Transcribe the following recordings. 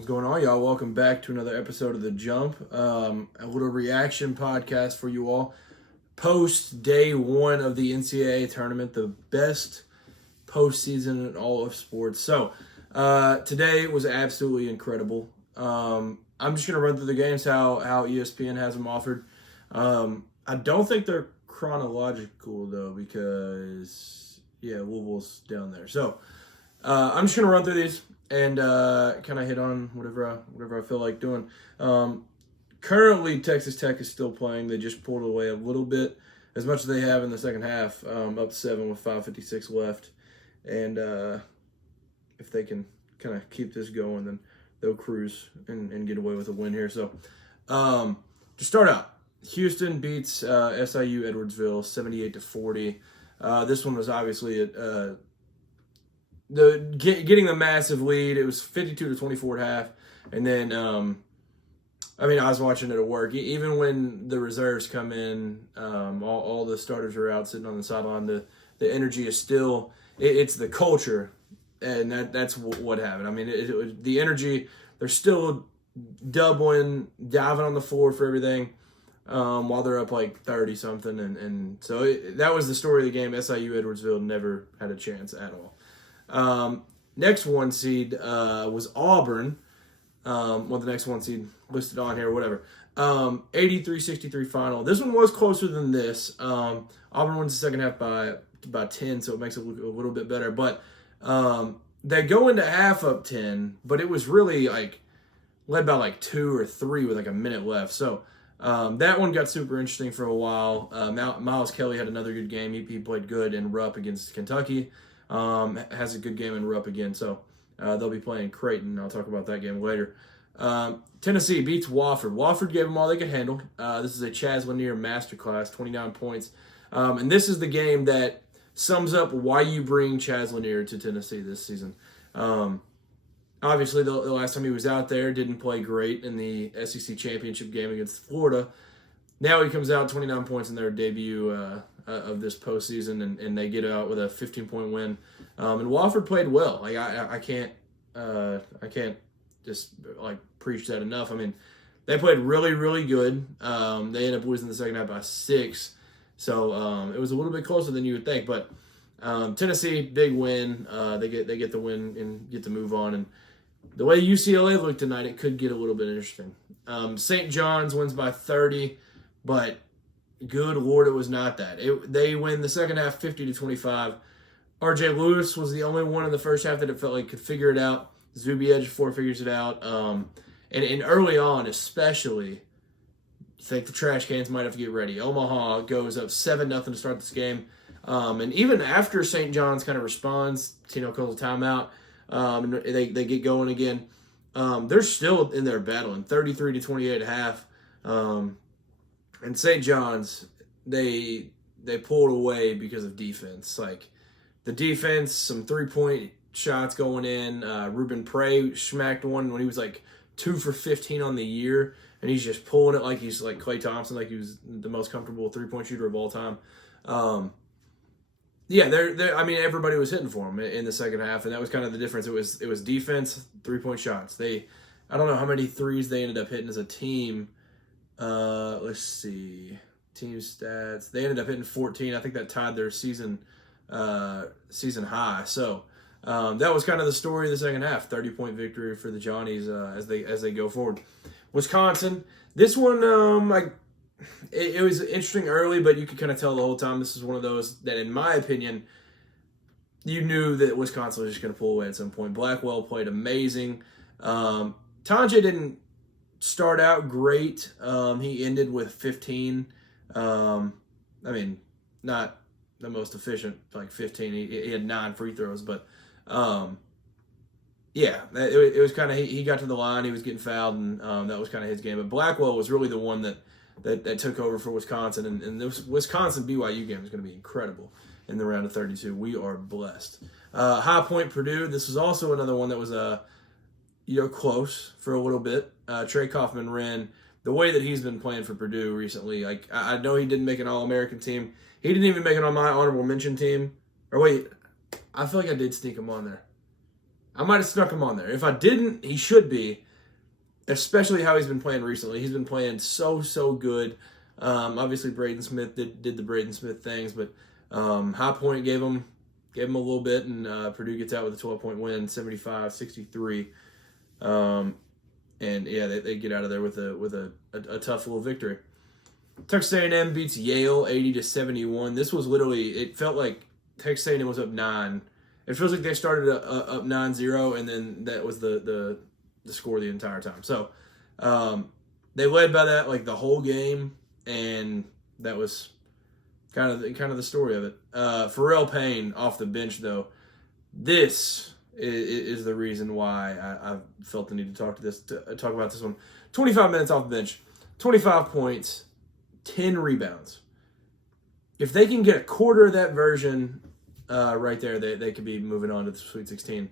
What's going on, y'all? Welcome back to another episode of The Jump. A little reaction podcast for you all. Post day one of the NCAA tournament, the best postseason in all of sports. So, today was absolutely incredible. I'm just going to run through the games, how ESPN has them offered. I don't think they're chronological, though, because, Louisville's down there. So, I'm just going to run through these and kind of hit on whatever I feel like doing. Currently, Texas Tech is still playing. They just pulled away a little bit, as much as they have in the second half, up 7 with 5:56 left. And if they can kind of keep this going, then they'll cruise and get away with a win here. So, to start out, Houston beats SIU Edwardsville 78-40. This one was obviously getting the massive lead. It was 52-24 at half, and then I was watching it at work. Even when the reserves come in, all the starters are out sitting on the sideline. The energy is still it's the culture, and that's what happened. I mean, the energy. They're still doubling, diving on the floor for everything, while they're up like 30 something, and so that was the story of the game. SIU Edwardsville never had a chance at all. Next one seed was Auburn. The next one seed listed on here, whatever. 83-63 final. This one was closer than this. Auburn wins the second half by 10, so it makes it look a little bit better. But they go into half up 10, but it was really like led by like 2 or 3 with like a minute left. So that one got super interesting for a while. Miles Kelly had another good game. He played good in Rupp against Kentucky. Has a good game in Rupp again, so they'll be playing Creighton. I'll talk about that game later. Tennessee beats Wofford. Wofford gave them all they could handle. This is a Chaz Lanier masterclass, 29 points. And this is the game that sums up why you bring Chaz Lanier to Tennessee this season. Obviously, the last time he was out there, didn't play great in the SEC championship game against Florida. Now he comes out 29 points in their debut of this postseason, and they get out with a 15-point win. And Wofford played well. Like I can't just like preach that enough. I mean, they played really, really good. They ended up losing the second half by 6, so it was a little bit closer than you would think. But Tennessee, big win. They get the win and get to move on. And the way UCLA looked tonight, it could get a little bit interesting. St. John's wins by 30, but good Lord, it was not that. They win the second half 50-25. RJ Lewis was the only one in the first half that it felt like could figure it out. Zuby figures it out. And early on, especially, you think the trash cans might have to get ready. Omaha goes up 7-0 to start this game. And even after St. John's kind of responds, Tino calls a timeout, and they get going again. They're still in there battling, 33-28 at half. And St. John's, they pulled away because of defense. Like, the defense, some three-point shots going in. Ruben Prey smacked one when he was like 2 for 15 on the year, and he's just pulling it like he's like Klay Thompson, like he was the most comfortable three-point shooter of all time. Everybody was hitting for him in the second half, and that was kind of the difference. It was defense, three-point shots. I don't know how many threes they ended up hitting as a team. Let's see. Team stats. They ended up hitting 14. I think that tied their season high. So that was kind of the story of the second half. 30-point victory for the Johnnies as they go forward. Wisconsin. This one, it was interesting early, but you could kind of tell the whole time this is one of those that, in my opinion, you knew that Wisconsin was just going to pull away at some point. Blackwell played amazing. Tanje didn't start out great. He ended with 15. Not the most efficient, like 15. He had 9 free throws, but it was kind of he got to the line. He was getting fouled, and that was kind of his game. But Blackwell was really the one that took over for Wisconsin, and this Wisconsin BYU game is going to be incredible in the round of 32. We are blessed. High Point Purdue. This was also another one that was close for a little bit. Trey Kaufman-Wren, the way that he's been playing for Purdue recently, like I know he didn't make an All-American team. He didn't even make it on my honorable mention team. Or wait, I feel like I did sneak him on there. I might have snuck him on there. If I didn't, he should be. especially how he's been playing recently. He's been playing so good. Obviously, Braden Smith did the Braden Smith things, but High Point gave him a little bit, and Purdue gets out with a 12-point win, 75-63. And yeah, they get out of there with a tough little victory. Texas A&M beats Yale 80-71. This was literally, it felt like Texas A&M was up 9. It feels like they started up 9-0, and then that was the score the entire time. So they led by that like the whole game, and that was kind of the story of it. Pharrell Payne off the bench though. This is the reason why I felt the need to talk about this one. 25 minutes off the bench, 25 points, 10 rebounds. If they can get a quarter of that version right there, they could be moving on to the Sweet 16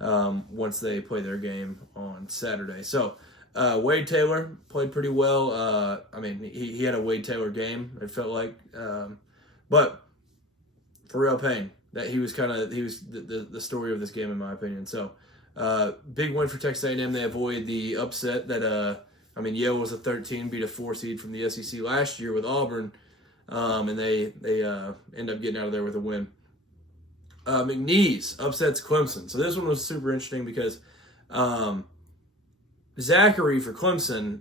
once they play their game on Saturday. So Wade Taylor played pretty well. I mean, he had a Wade Taylor game, it felt like. But Pharrell Payne, he was the story of this game in my opinion. So big win for Texas A&M. They avoid the upset that Yale was a 13, beat a 4 seed from the SEC last year with Auburn, and they end up getting out of there with a win. McNeese upsets Clemson. So this one was super interesting because Zachary for Clemson,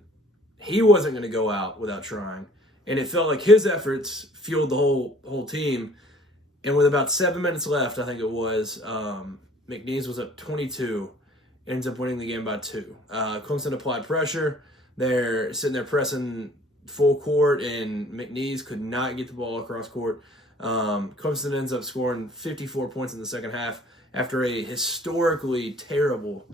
he wasn't going to go out without trying, and it felt like his efforts fueled the whole team. And with about 7 minutes left, I think it was, McNeese was up 22, ends up winning the game by 2. Clemson applied pressure. They're sitting there pressing full court, and McNeese could not get the ball across court. Clemson ends up scoring 54 points in the second half after a historically terrible,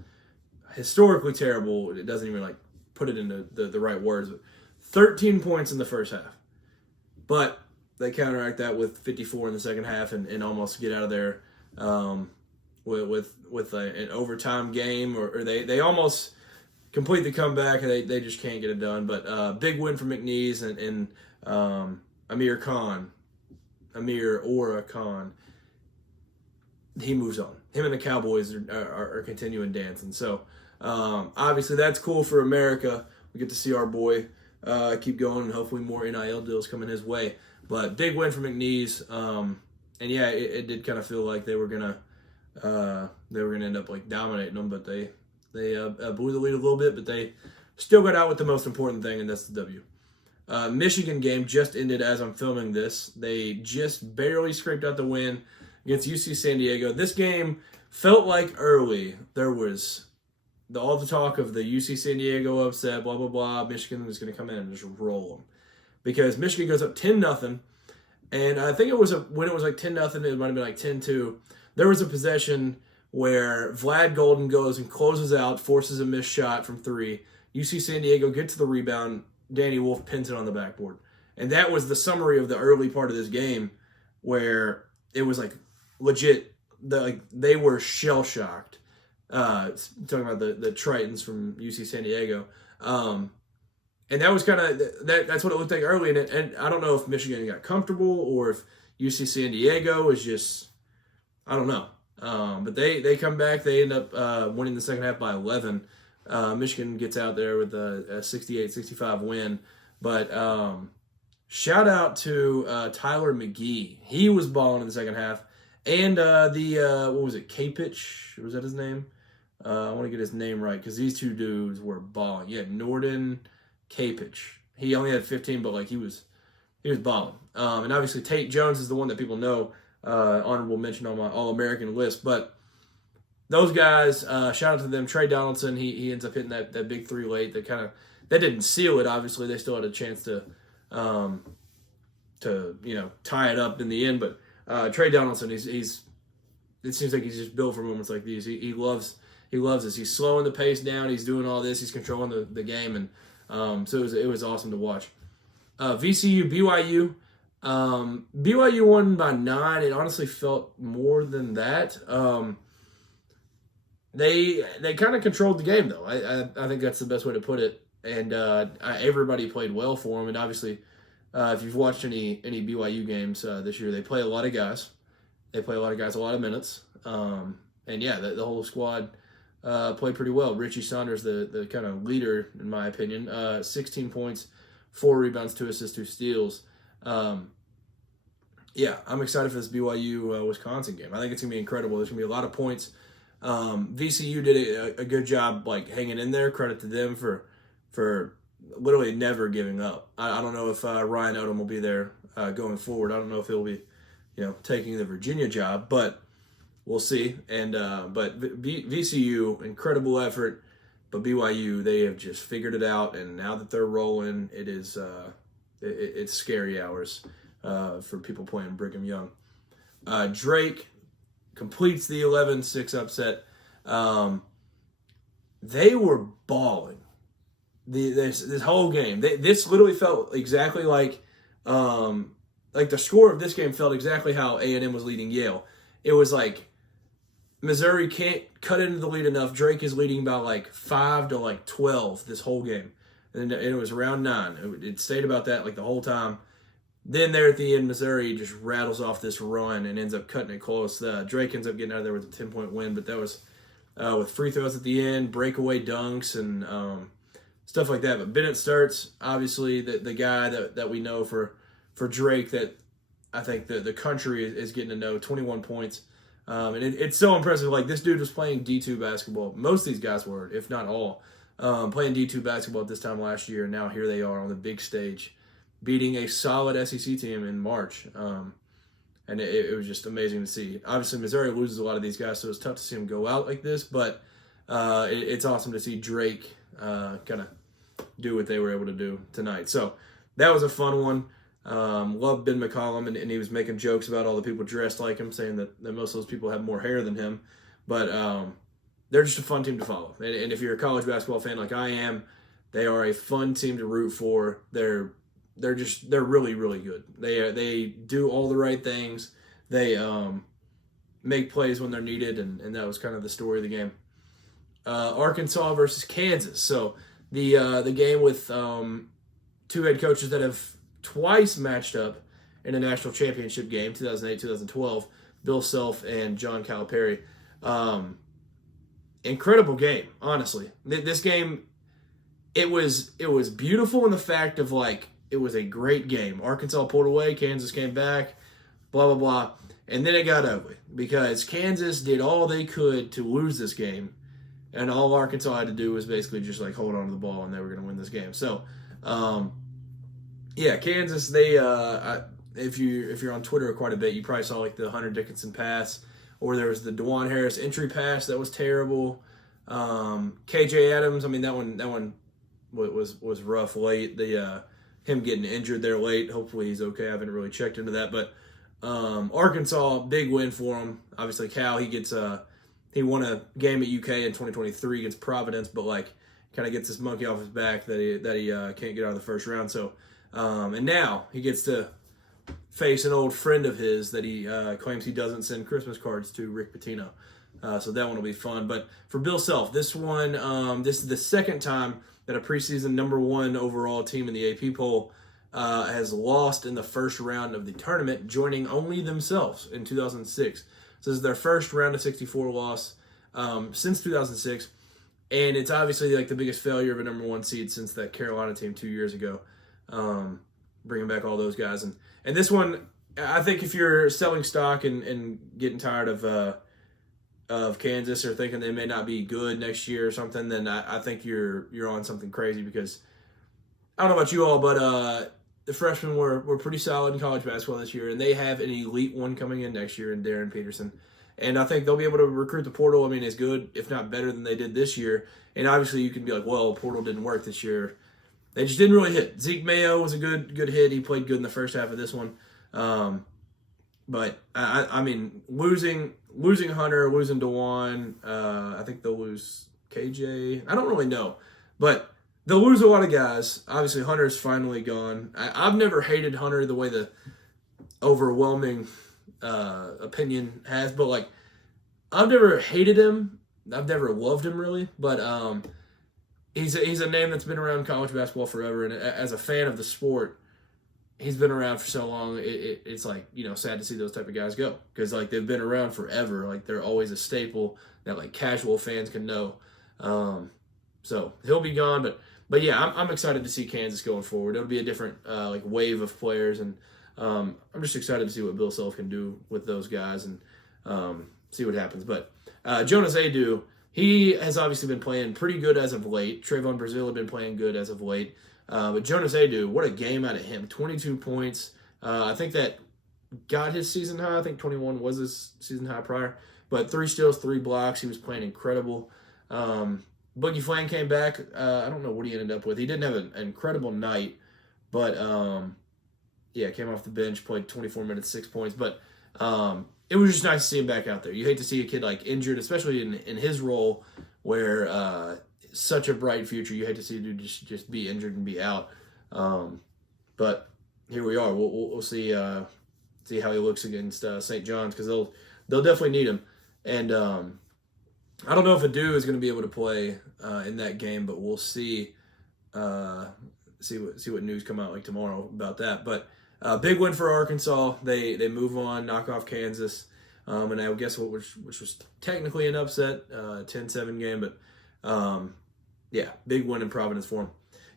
it doesn't even like put it into the right words, but 13 points in the first half. But they counteract that with 54 in the second half and almost get out of there with an overtime game, or they almost complete the comeback, and they just can't get it done. But big win for McNeese and Amir Ora Khan. He moves on. Him and the Cowboys are continuing dancing. So obviously that's cool for America. We get to see our boy keep going, and hopefully more NIL deals coming his way. But big win for McNeese. And yeah, it did kind of feel like they were gonna end up like dominating them, but they blew the lead a little bit, but they still got out with the most important thing, and that's the W. Michigan game just ended as I'm filming this. They just barely scraped out the win against UC San Diego. This game felt like early there was all the talk of the UC San Diego upset, blah, blah, blah. Michigan was going to come in and just roll them. Because Michigan goes up 10-0, and I think when it was like 10-0, it might have been like 10-2. There was a possession where Vlad Golden goes and closes out, forces a missed shot from 3. UC San Diego gets the rebound. Danny Wolf pins it on the backboard. And that was the summary of the early part of this game, where it was like legit, they were shell-shocked. Talking about the Tritons from UC San Diego. And that was kind of, that's what it looked like early. And I don't know if Michigan got comfortable or if UC San Diego is just, I don't know. But they come back. They end up winning the second half by 11. Michigan gets out there with a 68-65 win. But shout out to Tyler McGee. He was balling in the second half. And what was it, K-Pitch? Was that his name? I want to get his name right because these two dudes were balling. Yeah, Norden K-Pitch. He only had 15, but like he was balling. And obviously Tate Jones is the one that people know, honorable mention on my All-American list. But those guys, shout out to them. Trey Donaldson, he ends up hitting that big 3 late. That didn't seal it. Obviously, they still had a chance to tie it up in the end. But Trey Donaldson, it seems like he's just built for moments like these. He loves this. He's slowing the pace down. He's doing all this. He's controlling the game, and so it was awesome to watch. VCU BYU. BYU won by 9. It honestly felt more than that. They kind of controlled the game though. I think that's the best way to put it. And everybody played well for them. And obviously, if you've watched any BYU games this year, they play a lot of guys. They play a lot of guys a lot of minutes. And yeah, the whole squad played pretty well. Richie Saunders, the kind of leader, in my opinion. 16 points, 4 rebounds, 2 assists, 2 steals. Yeah, I'm excited for this BYU-Wisconsin game. I think it's going to be incredible. There's going to be a lot of points. VCU did a good job like hanging in there. Credit to them for literally never giving up. I don't know if Ryan Odom will be there going forward. I don't know if he'll be, taking the Virginia job, but we'll see. And but VCU, incredible effort. But BYU, they have just figured it out, and now that they're rolling, it is it's scary hours for people playing Brigham Young. Drake completes the 11-6 upset. They were balling this whole game. This literally felt exactly like the score of this game felt exactly how A&M was leading Yale. It was like Missouri can't cut into the lead enough. Drake is leading by like 5 to 12 this whole game. And it was around 9. It stayed about that like the whole time. Then there at the end, Missouri just rattles off this run and ends up cutting it close. Drake ends up getting out of there with a 10-point win, but that was with free throws at the end, breakaway dunks, and stuff like that. But Bennett starts, obviously, the guy that we know for Drake that I think the country is getting to know, 21 points. And it's so impressive. Like, this dude was playing D2 basketball. Most of these guys were, if not all, playing D2 basketball at this time last year, and now here they are on the big stage, beating a solid SEC team in March. And it was just amazing to see. Obviously, Missouri loses a lot of these guys, so it's tough to see them go out like this, but it's awesome to see Drake kind of do what they were able to do tonight. So that was a fun one. Loved Ben McCollum, and he was making jokes about all the people dressed like him, saying that most of those people have more hair than him. But they're just a fun team to follow. And if you're a college basketball fan like I am, they are a fun team to root for. They're really, really good. They do all the right things. They make plays when they're needed, and that was kind of the story of the game. Arkansas versus Kansas. So the game with 2 head coaches that have twice matched up in a national championship game, 2008, 2012, Bill Self and John Calipari. Incredible game, honestly. This game, it was beautiful in the fact of like, it was a great game. Arkansas pulled away, Kansas came back, blah, blah, blah. And then it got ugly because Kansas did all they could to lose this game, and all Arkansas had to do was basically just like hold on to the ball, and they were going to win this game. So, yeah, Kansas, they if you're on Twitter quite a bit, you probably saw like the Hunter Dickinson pass, or there was the DeJuan Harris entry pass that was terrible. KJ Adams, I mean that one was rough late. Him getting injured there late. Hopefully he's okay. I haven't really checked into that, but Arkansas, big win for him. Obviously Cal, he won a game at UK in 2023 against Providence, but like kind of gets this monkey off his back that he can't get out of the first round. So and now he gets to face an old friend of his that he claims he doesn't send Christmas cards to, Rick Pitino. So that one will be fun. But for Bill Self, this is the second time that a preseason number 1 overall team in the AP poll has lost in the first round of the tournament, joining only themselves in 2006. So this is their first round of 64 loss since 2006, and it's obviously like the biggest failure of a number 1 seed since that Carolina team 2 years ago, bringing back all those guys. And this one, I think if you're selling stock and getting tired of Kansas or thinking they may not be good next year or something, then I think you're on something crazy, because I don't know about you all, but the freshmen were pretty solid in college basketball this year, and they have an elite one coming in next year in Darren Peterson. And I think they'll be able to recruit the portal, I mean, as good, if not better than they did this year. And obviously you can be like, well, portal didn't work this year. They just didn't really hit. Zeke Mayo was a good hit. He played good in the first half of this one. But I mean, losing Hunter, losing DeJuan, I think they'll lose KJ. I don't really know, but they'll lose a lot of guys. Obviously, Hunter's finally gone. I've never hated Hunter the way the overwhelming opinion has, but like, I've never hated him. I've never loved him really, but he's a name that's been around college basketball forever, and as a fan of the sport, he's been around for so long. It's like, sad to see those type of guys go, because like they've been around forever. Like they're always a staple that like casual fans can know. So he'll be gone, but yeah, I'm excited to see Kansas going forward. It'll be a different like wave of players, and I'm just excited to see what Bill Self can do with those guys and see what happens. But Jonas Adu, he has obviously been playing pretty good as of late. Trayvon Brazil had been playing good as of late. But Jonas Adu, what a game out of him. 22 points. I think that got his season high. I think 21 was his season high prior. But 3 steals, 3 blocks. He was playing incredible. Boogie Flang came back. I don't know what he ended up with. He didn't have an incredible night. But, came off the bench, played 24 minutes, 6 points. But it was just nice to see him back out there. You hate to see a kid like injured, especially in his role where such a bright future. You hate to see a dude just be injured and be out. But here we are. We'll see how he looks against St. John's, because they'll definitely need him. And I don't know if Adu is going to be able to play in that game, but we'll see. See what news come out like tomorrow about that. But big win for Arkansas. They move on, knock off Kansas, and I guess which was technically an upset, 10-7 game, but big win in Providence for them.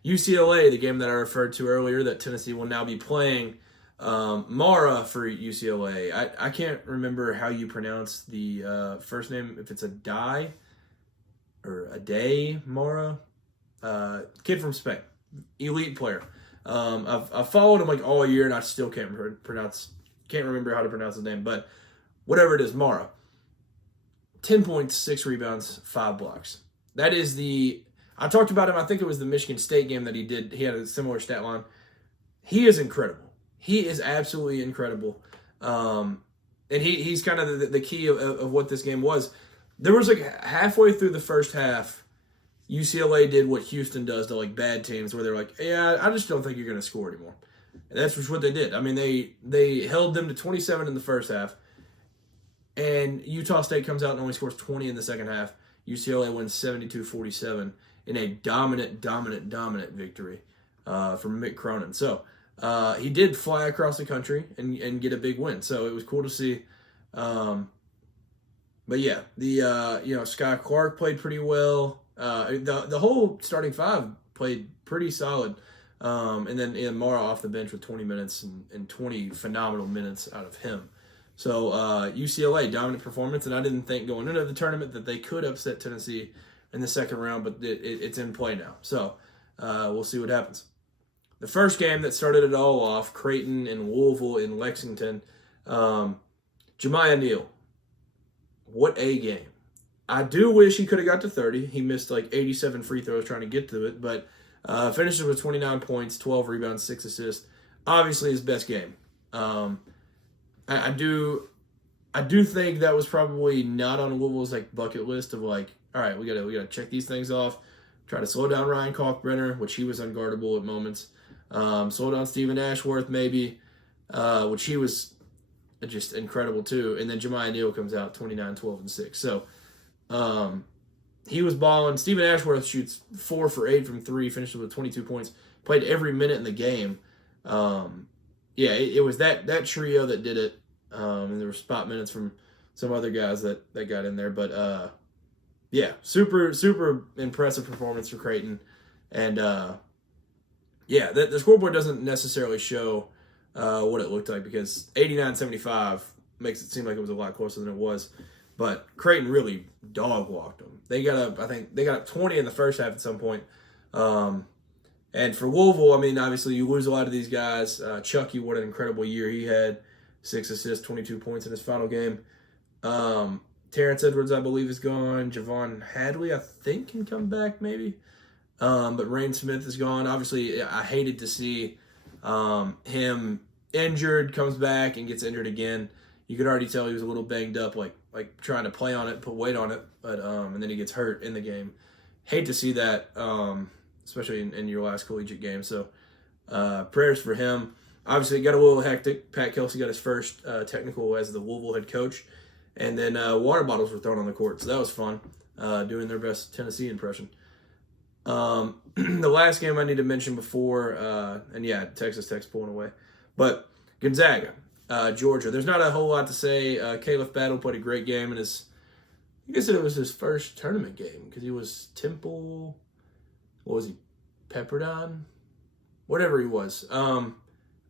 UCLA, the game that I referred to earlier, that Tennessee will now be playing. Mara for UCLA. I can't remember how you pronounce the first name, if it's a die or a day, Mara. Kid from Spain, elite player. I've followed him like all year, and I still can't remember how to pronounce his name, but whatever it is, Mara. 10 points, 6 rebounds, 5 blocks. That is I talked about him, I think it was the Michigan State game that he did. He had a similar stat line. He is incredible. He is absolutely incredible. And he's kind of the key of what this game was. There was like halfway through the first half, UCLA did what Houston does to like bad teams, where they're like, yeah, I just don't think you're going to score anymore. And that's just what they did. I mean, they held them to 27 in the first half, and Utah State comes out and only scores 20 in the second half. UCLA wins 72-47 in a dominant victory from Mick Cronin. So he did fly across the country and get a big win. So it was cool to see. But yeah, Sky Clark played pretty well. The whole starting 5 played pretty solid. And then Mara off the bench with 20 minutes and 20 phenomenal minutes out of him. So UCLA, dominant performance, and I didn't think going into the tournament that they could upset Tennessee in the second round, but it's in play now. So we'll see what happens. The first game that started it all off, Creighton and Louisville in Lexington. Jemiah Neal, what a game. I do wish he could have got to 30. He missed like 87 free throws trying to get to it, but finishes with 29 points, 12 rebounds, 6 assists. Obviously his best game. I do think that was probably not on Louisville's like bucket list of like, all right, we gotta check these things off. Try to slow down Ryan Kalkbrenner, which he was unguardable at moments. Slow down Stephen Ashworth maybe, which he was just incredible too. And then Jemiah Neal comes out 29, 12, and 6. So he was balling. Stephen Ashworth shoots 4 for 8 from 3, finishes with 22 points. Played every minute in the game. It was that trio that did it. And there were spot minutes from some other guys that got in there. But, super impressive performance for Creighton. And, the scoreboard doesn't necessarily show what it looked like, because 89-75 makes it seem like it was a lot closer than it was. But Creighton really dog-walked them. They got up 20 in the first half at some point. And for Louisville, I mean, obviously you lose a lot of these guys. Chucky, what an incredible year he had. 6 assists, 22 points in his final game. Terrence Edwards, I believe, is gone. Javon Hadley, I think, can come back maybe. But Rain Smith is gone. Obviously, I hated to see him injured, comes back and gets injured again. You could already tell he was a little banged up, like trying to play on it, put weight on it, but and then he gets hurt in the game. Hate to see that, especially in your last collegiate game. So prayers for him. Obviously, it got a little hectic. Pat Kelsey got his first technical as the Louisville head coach, and then water bottles were thrown on the court, so that was fun, doing their best Tennessee impression. The last game I need to mention before, Texas Tech's pulling away. But Gonzaga, Georgia. There's not a whole lot to say. Caleb Battle played a great game in I guess it was his first tournament game because he was Temple. What was he? Pepperdine? Whatever he was. I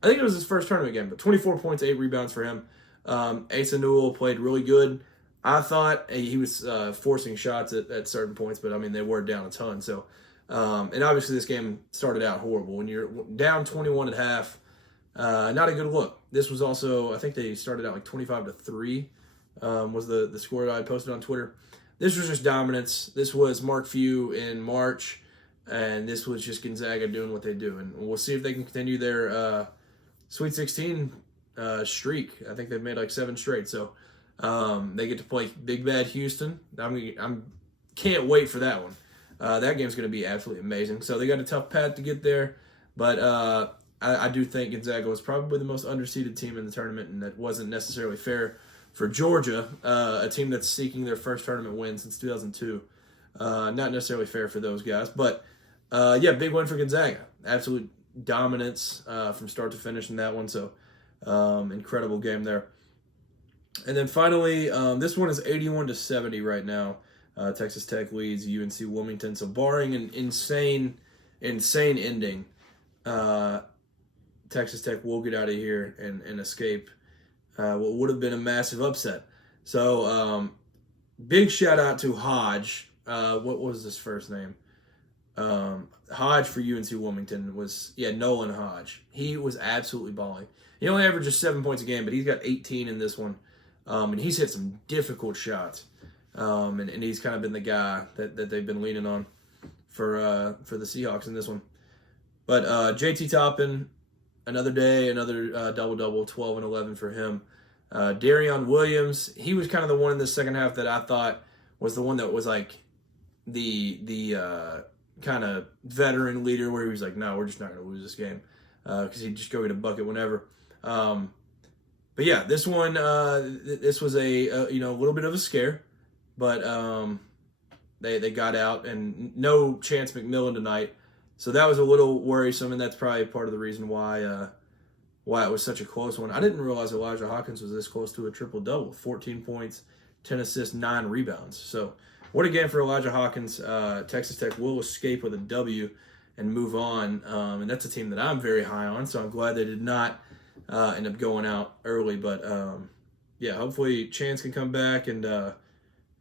think it was his first tournament game, but 24 points, 8 rebounds for him. Asa Newell played really good. I thought he was forcing shots at certain points, but I mean, they were down a ton. So, and obviously this game started out horrible. When you're down 21 at half, not a good look. This was also, I think they started out like 25-3 was the score that I posted on Twitter. This was just dominance. This was Mark Few in March, and this was just Gonzaga doing what they do. And we'll see if they can continue their Sweet 16 streak. I think they've made like 7 straight. So they get to play Big Bad Houston. I'm can't wait for that one. That game's going to be absolutely amazing. So they got a tough path to get there, but I do think Gonzaga was probably the most underseeded team in the tournament, and that wasn't necessarily fair for Georgia, a team that's seeking their first tournament win since 2002. Not necessarily fair for those guys, but yeah, big win for Gonzaga. Absolute dominance from start to finish in that one. So incredible game there. And then finally, this one is 81-70 right now. Texas Tech leads UNC Wilmington. So barring an insane ending, Texas Tech will get out of here and escape what would have been a massive upset. So big shout out to Hodge. What was his first name? Hodge for UNC Wilmington was, Nolan Hodge. He was absolutely balling. He only averaged just 7 points a game, but he's got 18 in this one. And he's hit some difficult shots. And he's kind of been the guy that they've been leaning on for the Seahawks in this one. But JT Toppin, another day, another double-double, 12 and 11 for him. Darion Williams, he was kind of the one in the second half that I thought was the one that was like the kind of veteran leader where he was like, no, we're just not going to lose this game because he'd just go get a bucket whenever. But yeah, this one, this was a little bit of a scare, but they got out and no Chance McMillan tonight. So that was a little worrisome, and that's probably part of the reason why it was such a close one. I didn't realize Elijah Hawkins was this close to a triple-double, 14 points, 10 assists, 9 rebounds. So what a game for Elijah Hawkins. Texas Tech will escape with a W and move on, and that's a team that I'm very high on, so I'm glad they did not end up going out early. But, hopefully Chance can come back and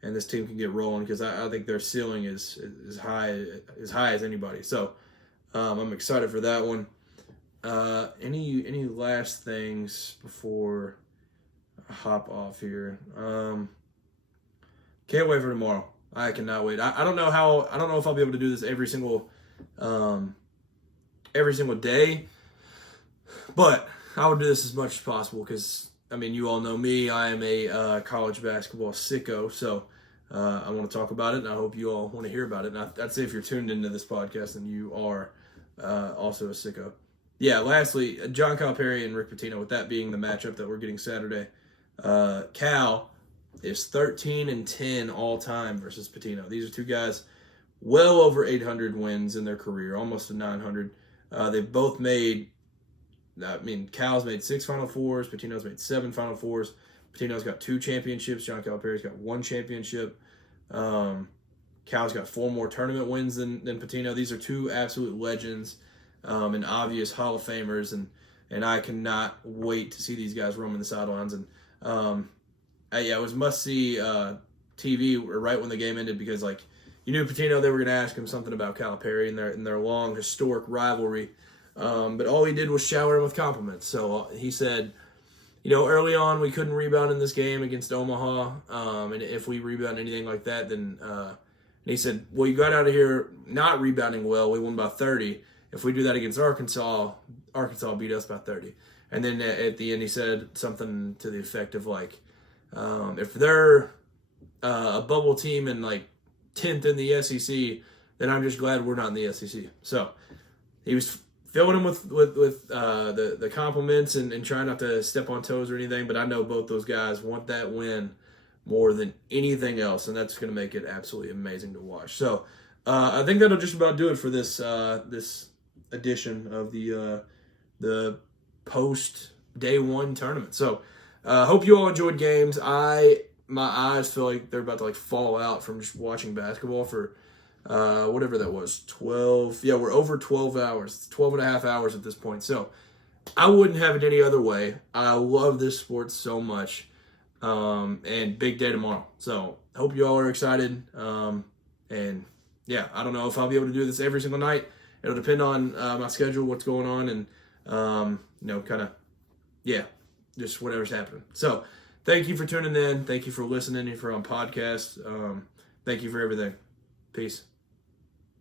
this team can get rolling because I think their ceiling is high as anybody. So I'm excited for that one. Any last things before I hop off here? Can't wait for tomorrow. I cannot wait. I don't know if I'll be able to do this every single day, but I would do this as much as possible because, I mean, you all know me. I am a college basketball sicko, so I want to talk about it, and I hope you all want to hear about it. And I'd say if you're tuned into this podcast, then you are also a sicko. Yeah, lastly, John Calipari and Rick Pitino, with that being the matchup that we're getting Saturday, Cal is 13-10 all time versus Pitino. These are two guys well over 800 wins in their career, almost to 900. They've both made, Cal's made 6 Final Fours, Pitino's made 7 Final Fours. Pitino's got 2 championships. John Calipari's got 1 championship. Cal's got 4 more tournament wins than Pitino. These are 2 absolute legends and obvious Hall of Famers, and I cannot wait to see these guys roaming the sidelines. And it was must-see TV right when the game ended because, like, you knew Pitino, they were going to ask him something about Calipari and their long historic rivalry. But all he did was shower him with compliments. So he said, early on we couldn't rebound in this game against Omaha, and if we rebound anything like that, then and he said, well, you got out of here not rebounding well. We won by 30. If we do that against Arkansas beat us by 30. And then at the end he said something to the effect of like, if they're a bubble team and like 10th in the SEC, then I'm just glad we're not in the SEC. So he was filling him with the compliments and trying not to step on toes or anything, but I know both those guys want that win more than anything else, and that's going to make it absolutely amazing to watch. So I think that'll just about do it for this edition of the post day one tournament. So hope you all enjoyed games. My eyes feel like they're about to fall out from just watching basketball for whatever that was, 12. Yeah, we're over 12 hours, 12 and a half hours at this point. So I wouldn't have it any other way. I love this sport so much. And big day tomorrow. So I hope you all are excited. And yeah, I don't know if I'll be able to do this every single night. It'll depend on my schedule, what's going on, and just whatever's happening. So thank you for tuning in. Thank you for listening if you're on podcast. Thank you for everything. Peace.